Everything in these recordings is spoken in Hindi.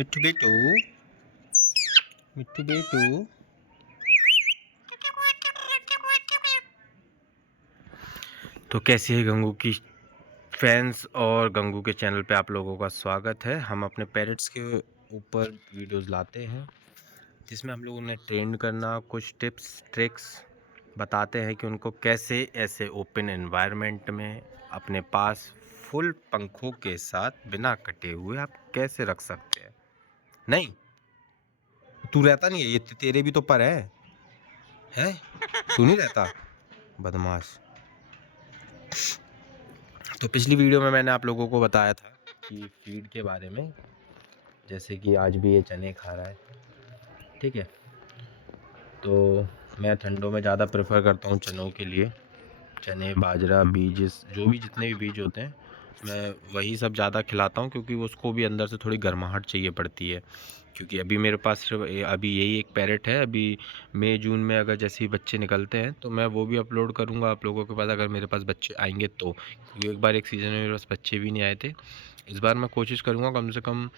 मिट्टू बेटू, मिट्टू बेटू। तो कैसी है गंगू की फैंस और गंगू के चैनल पे आप लोगों का स्वागत है। हम अपने पेरेंट्स के ऊपर वीडियोस लाते हैं जिसमें हम लोग उन्हें ट्रेन करना, कुछ टिप्स ट्रिक्स बताते हैं कि उनको कैसे ऐसे ओपन एनवायरनमेंट में अपने पास फुल पंखों के साथ बिना कटे हुए आप कैसे रख सकते हैं। नहीं, तू रहता नहीं है, ये तेरे भी तो पर है? तू नहीं रहता, बदमाश। तो पिछली वीडियो में मैंने आप लोगों को बताया था कि फीड के बारे में, जैसे कि आज भी ये चने खा रहा है, ठीक है। तो मैं ठंडों में ज़्यादा प्रेफर करता हूँ चनों के लिए। चने, बाजरा, बीज, जो भी जितने भी बीज होते हैं मैं वही सब ज़्यादा खिलाता हूँ, क्योंकि उसको भी अंदर से थोड़ी गर्माहट चाहिए पड़ती है। क्योंकि अभी मेरे पास सिर्फ अभी यही एक पैरेट है। अभी मई जून में अगर जैसे ही बच्चे निकलते हैं तो मैं वो भी अपलोड करूँगा आप लोगों के पास, अगर मेरे पास बच्चे आएंगे तो। क्योंकि एक बार एक सीज़न में मेरे पास बच्चे भी नहीं आए थे। इस बार मैं कोशिश करूँगा कम से कम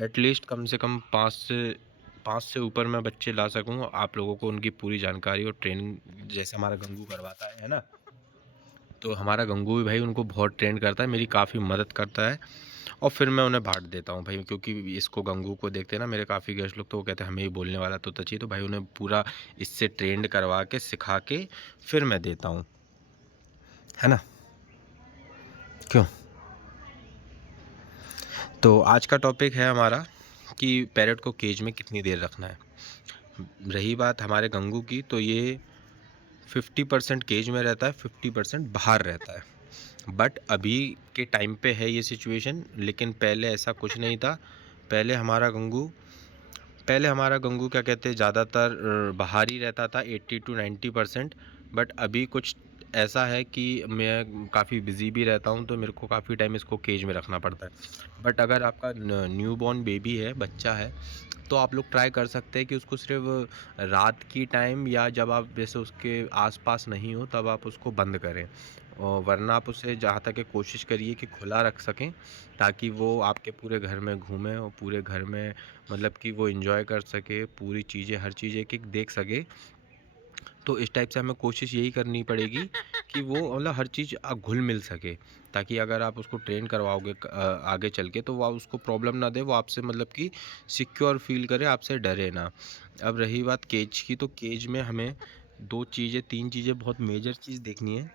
एटलीस्ट कम से कम 5 से ऊपर मैं बच्चे ला सकूँ, आप लोगों को उनकी पूरी जानकारी और ट्रेनिंग जैसे हमारा गंगू करवाता है ना। तो हमारा गंगू भी भाई उनको बहुत ट्रेन करता है, मेरी काफ़ी मदद करता है। और फिर मैं उन्हें बांट देता हूँ भाई, क्योंकि इसको गंगू को देखते हैं ना मेरे काफ़ी गेस्ट लोग, तो वो कहते हैं हमें ही बोलने वाला तो चाहिए। तो भाई उन्हें पूरा इससे ट्रेंड करवा के सिखा के फिर मैं देता हूँ, है ना। क्यों? तो आज का टॉपिक है हमारा कि पैरेट को केज में कितनी देर रखना है। रही बात हमारे गंगू की, तो ये 50% केज में रहता है, 50% बाहर रहता है। बट अभी के टाइम पे है ये सिचुएशन, लेकिन पहले ऐसा कुछ नहीं था। पहले हमारा गंगू क्या कहते हैं, ज़्यादातर बाहर ही रहता था 80 to 90%। बट अभी कुछ ऐसा है कि मैं काफ़ी बिज़ी भी रहता हूँ, तो मेरे को काफ़ी टाइम इसको केज में रखना पड़ता है। बट अगर आपका न्यू बॉर्न बेबी है, बच्चा है, तो आप लोग ट्राई कर सकते हैं कि उसको सिर्फ रात की टाइम या जब आप जैसे उसके आसपास नहीं हो तब आप उसको बंद करें। और वरना आप उसे जहाँ तक है कोशिश करिए कि खुला रख सकें, ताकि वो आपके पूरे घर में घूमे और पूरे घर में मतलब कि वो एंजॉय कर सके, पूरी चीज़ें हर चीज़ एक एक देख सके। तो इस टाइप से हमें कोशिश यही करनी पड़ेगी कि वो मतलब हर चीज़ घुल मिल सके, ताकि अगर आप उसको ट्रेन करवाओगे आगे चल के, तो वो उसको प्रॉब्लम ना दे, वो आपसे मतलब कि सिक्योर फील करे, आपसे डरे ना। अब रही बात केज की, तो केज में हमें 2 चीज़ें 3 चीज़ें बहुत मेजर चीज़ देखनी है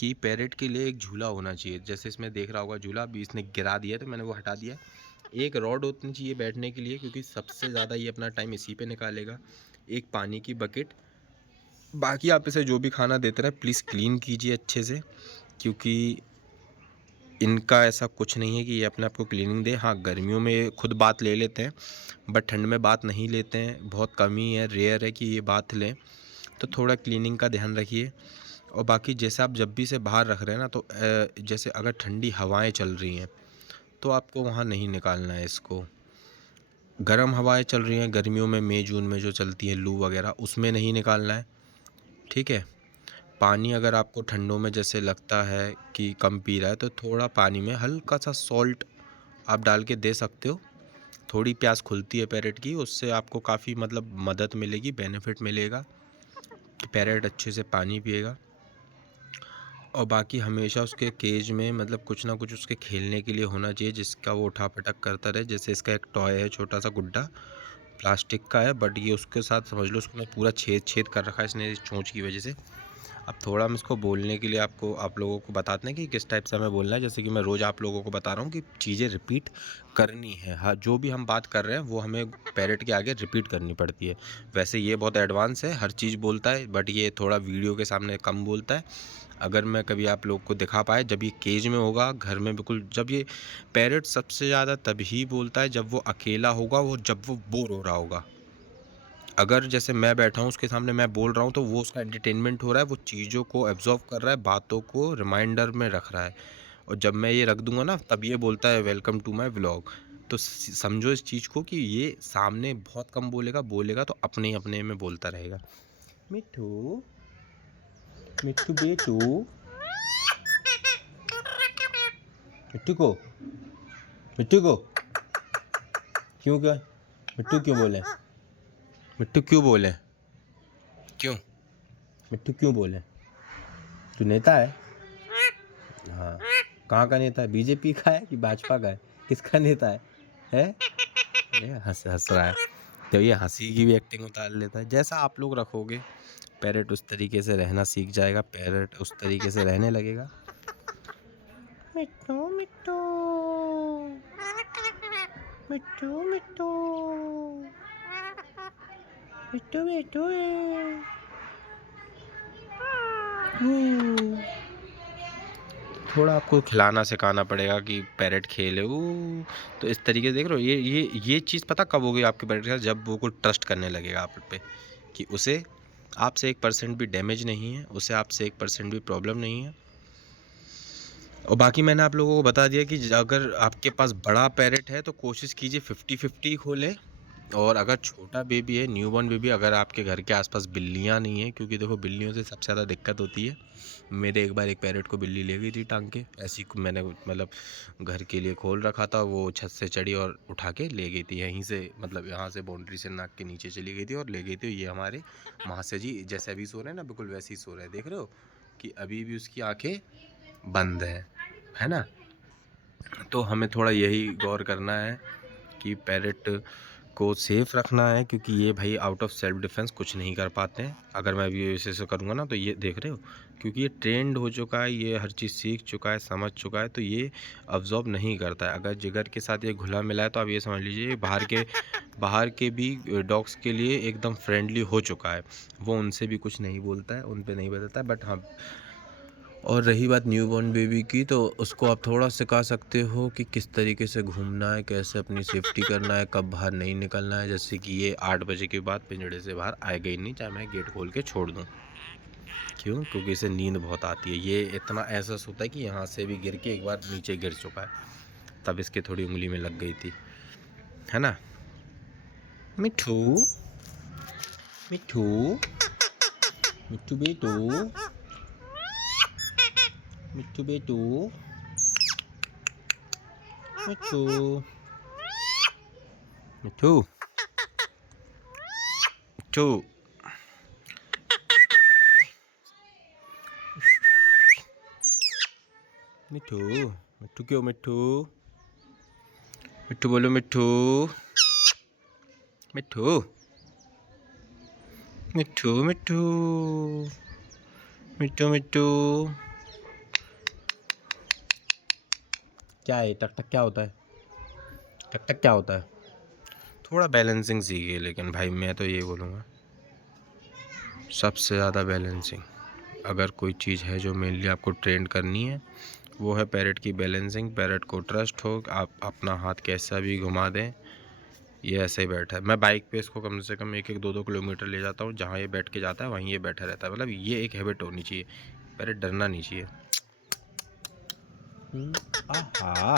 कि पैरेट के लिए एक झूला होना चाहिए। जैसे इसमें देख रहा होगा झूला, अभी इसने गिरा दिया तो मैंने वो हटा दिया। एक रॉड होनी चाहिए बैठने के लिए, क्योंकि सबसे ज़्यादा ये अपना टाइम इसी पे निकालेगा। एक पानी की बकेट। बाकी आप इसे जो भी खाना देते रहे प्लीज़ क्लीन कीजिए अच्छे से, क्योंकि इनका ऐसा कुछ नहीं है कि ये अपने आप को क्लीनिंग दे। हाँ, गर्मियों में ये खुद बात ले लेते हैं, बट ठंड में बात नहीं लेते हैं। बहुत कम ही है, रेयर है कि ये बात लें। तो थोड़ा क्लीनिंग का ध्यान रखिए। और बाकी जैसे आप जब भी इसे बाहर रख रहे हैं ना, तो जैसे अगर ठंडी हवाएं चल रही हैं तो आपको वहाँ नहीं निकालना है इसको। गर्म हवाएं चल रही हैं गर्मियों में, मई जून में जो चलती हैं लू वगैरह, उसमें नहीं निकालना है, ठीक है। पानी अगर आपको ठंडों में जैसे लगता है कि कम पी रहा है, तो थोड़ा पानी में हल्का सा सॉल्ट आप डाल के दे सकते हो। थोड़ी प्यास खुलती है पैरेट की, उससे आपको काफ़ी मतलब मदद मिलेगी, बेनिफिट मिलेगा कि पैरेट अच्छे से पानी पिएगा। और बाकी हमेशा उसके केज में मतलब कुछ ना कुछ उसके खेलने के लिए होना चाहिए, जिसका वो उठा पटक करता रहे। जैसे इसका एक टॉय है, छोटा सा गुड्डा प्लास्टिक का है, बट ये उसके साथ समझ लो उसको पूरा छेद छेद कर रखा है इसने इस चोंच की वजह से। अब थोड़ा हम इसको बोलने के लिए आप लोगों को बताते हैं कि किस टाइप से हमें बोलना है। जैसे कि मैं रोज़ आप लोगों को बता रहा हूँ कि चीज़ें रिपीट करनी है। हाँ, जो भी हम बात कर रहे हैं वो हमें पैरेट के आगे रिपीट करनी पड़ती है। वैसे ये बहुत एडवांस है, हर चीज़ बोलता है, बट ये थोड़ा वीडियो के सामने कम बोलता है। अगर मैं कभी आप लोग को दिखा पाए, जब ये केज में होगा घर में बिल्कुल, जब ये पैरेट सबसे ज़्यादा तभी बोलता है जब वो अकेला होगा, वो जब वो बोर हो रहा होगा। अगर जैसे मैं बैठा हूँ उसके सामने मैं बोल रहा हूँ, तो वो उसका एंटरटेनमेंट हो रहा है, वो चीज़ों को एब्जॉर्व कर रहा है, बातों को रिमाइंडर में रख रहा है। और जब मैं ये रख दूंगा ना, तब ये बोलता है वेलकम टू माय व्लॉग। तो समझो इस चीज़ को कि ये सामने बहुत कम बोलेगा, बोलेगा तो अपने ही अपने में बोलता रहेगा। मिट्टू, मिट्टू बेटू, मिट्टू को, मिट्टू को, क्यों क्या मिट्टू क्यों बोले? मिट्टू क्यों बोले? क्यों मिट्टू क्यों बोले? तू नेता है? हाँ। कहाँ का नेता है? बीजेपी का है कि भाजपा का है? किसका नेता है? ये हंस हंस रहा है। तो ये हंसी की भी एक्टिंग उतार लेता है। जैसा आप लोग रखोगे पैरेट उस तरीके से रहना सीख जाएगा, पैरेट उस तरीके से रहने लगेगा। मिट्टू मिट्टू मिट्टू मिट्टू मिट्टू मिट्टू थोड़ा आपको खिलाना सिखाना पड़ेगा कि पैरेट खेले वो। तो इस तरीके से देख रहे हो, ये चीज़ पता कब होगी आपके पैरेट के साथ? जब वो कुछ ट्रस्ट करने लगेगा आप पे कि उसे आपसे 1% भी डैमेज नहीं है, उसे आपसे 1% भी प्रॉब्लम नहीं है। और बाकी मैंने आप लोगों को बता दिया कि अगर आपके पास बड़ा पैरेट है तो कोशिश कीजिए 50-50 खोलें। और अगर छोटा बेबी है, न्यूबॉर्न बेबी, अगर आपके घर के आसपास बिल्लियाँ नहीं हैं, क्योंकि देखो बिल्लियों से सबसे ज़्यादा दिक्कत होती है। मेरे एक बार एक पैरेट को बिल्ली ले गई थी टांग के, ऐसी मैंने मतलब घर के लिए खोल रखा था, वो छत से चढ़ी और उठा के ले गई थी यहीं से, मतलब यहाँ से बाउंड्री से नाक के नीचे चली गई थी और ले गई थी। ये हमारे महाशय जी जैसे अभी सो रहे हैं ना, बिल्कुल वैसे ही सो रहे हैं, देख रहे हो कि अभी भी उसकी आँखें बंद है ना। तो हमें थोड़ा यही गौर करना है कि पैरेट को सेफ़ रखना है, क्योंकि ये भाई आउट ऑफ सेल्फ डिफेंस कुछ नहीं कर पाते हैं। अगर मैं भी ऐसे करूँगा ना तो ये देख रहे हो, क्योंकि ये ट्रेंड हो चुका है, ये हर चीज़ सीख चुका है, समझ चुका है, तो ये अब्जॉर्ब नहीं करता है। अगर जिगर के साथ ये घुला मिला है तो आप ये समझ लीजिए बाहर के भी डॉग्स के लिए एकदम फ्रेंडली हो चुका है। वो उनसे भी कुछ नहीं बोलता है, उन पे नहीं बताता है। बट हाँ, और रही बात न्यूबॉर्न बेबी की, तो उसको आप थोड़ा सिखा सकते हो कि किस तरीके से घूमना है, कैसे अपनी सेफ्टी करना है, कब बाहर नहीं निकलना है। जैसे कि ये 8 बजे के बाद पिंजड़े से बाहर आएगा ही नहीं, चाहे मैं गेट खोल के छोड़ दूँ। क्यों? क्योंकि इसे नींद बहुत आती है। ये इतना ऐसा सोता है कि यहाँ से भी गिर के एक बार नीचे गिर चुका है, तब इसके थोड़ी उंगली में लग गई थी, है ना। मिट्ठू मिट्ठू मिट्ठू बेटू मिट्ठू बेटू मिट्ठू मिट्ठू मिट्ठू मिट्ठू मिट्ठू क्यों मिट्ठू मिट्ठू बोलो मिट्ठू मिट्ठू मिट्ठू मिट्ठू मिट्ठू मिट्ठू। क्या है टक टक? क्या होता है टक टक? क्या होता है? थोड़ा बैलेंसिंग सीखिए, लेकिन भाई मैं तो ये बोलूँगा सबसे ज़्यादा बैलेंसिंग अगर कोई चीज़ है जो मेनली आपको ट्रेंड करनी है, वो है पैरेट की बैलेंसिंग। पैरेट को ट्रस्ट हो, आप अपना हाथ कैसा भी घुमा दें, ये ऐसे ही बैठा है। मैं बाइक पे इसको कम से कम 1-2 किलोमीटर ले जाता हूँ, जहाँ ये बैठ के जाता है वहीं ये बैठा रहता है। मतलब ये एक हैबिट होनी चाहिए, पैरेट डरना नहीं चाहिए। आहा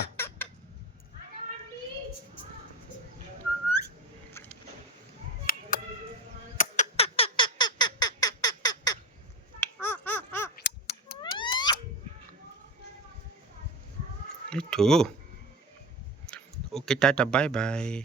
Mitthu. Okay ta ta bye bye.